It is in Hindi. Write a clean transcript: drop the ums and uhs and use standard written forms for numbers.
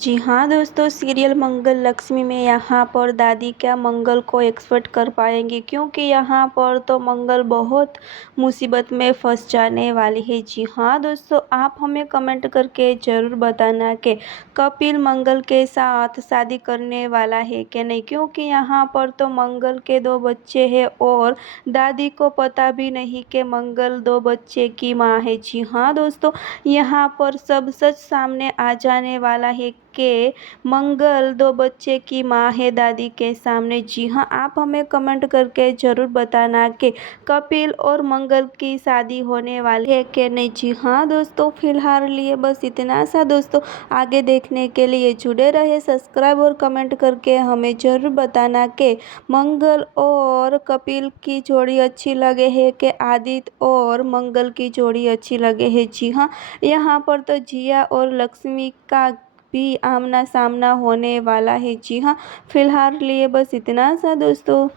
जी हाँ दोस्तों, सीरियल मंगल लक्ष्मी में यहाँ पर दादी क्या मंगल को एक्सपेक्ट कर पाएंगी, क्योंकि यहाँ पर तो मंगल बहुत मुसीबत में फंस जाने वाली है। जी हाँ दोस्तों, आप हमें कमेंट करके ज़रूर बताना कि कपिल मंगल के साथ शादी करने वाला है कि नहीं, क्योंकि यहाँ पर तो मंगल के 2 बच्चे हैं और दादी को पता भी नहीं कि मंगल 2 बच्चे की माँ है। जी हाँ दोस्तों, यहाँ पर सब सच सामने आ जाने वाला है कि मंगल 2 बच्चे की माँ है दादी के सामने। जी हाँ, आप हमें कमेंट करके ज़रूर बताना कि कपिल और मंगल की शादी होने वाली है कि नहीं। जी हाँ दोस्तों, फिलहाल लिए बस इतना सा दोस्तों। आगे देखने के लिए जुड़े रहे, सब्सक्राइब और कमेंट करके हमें ज़रूर बताना कि मंगल और कपिल की जोड़ी अच्छी लगे है कि आदित्य और मंगल की जोड़ी अच्छी लगे है। जी हाँ, यहाँ पर तो जिया और लक्ष्मी का भी आमना सामना होने वाला है। जी हाँ, फिलहाल लिए बस इतना सा दोस्तों।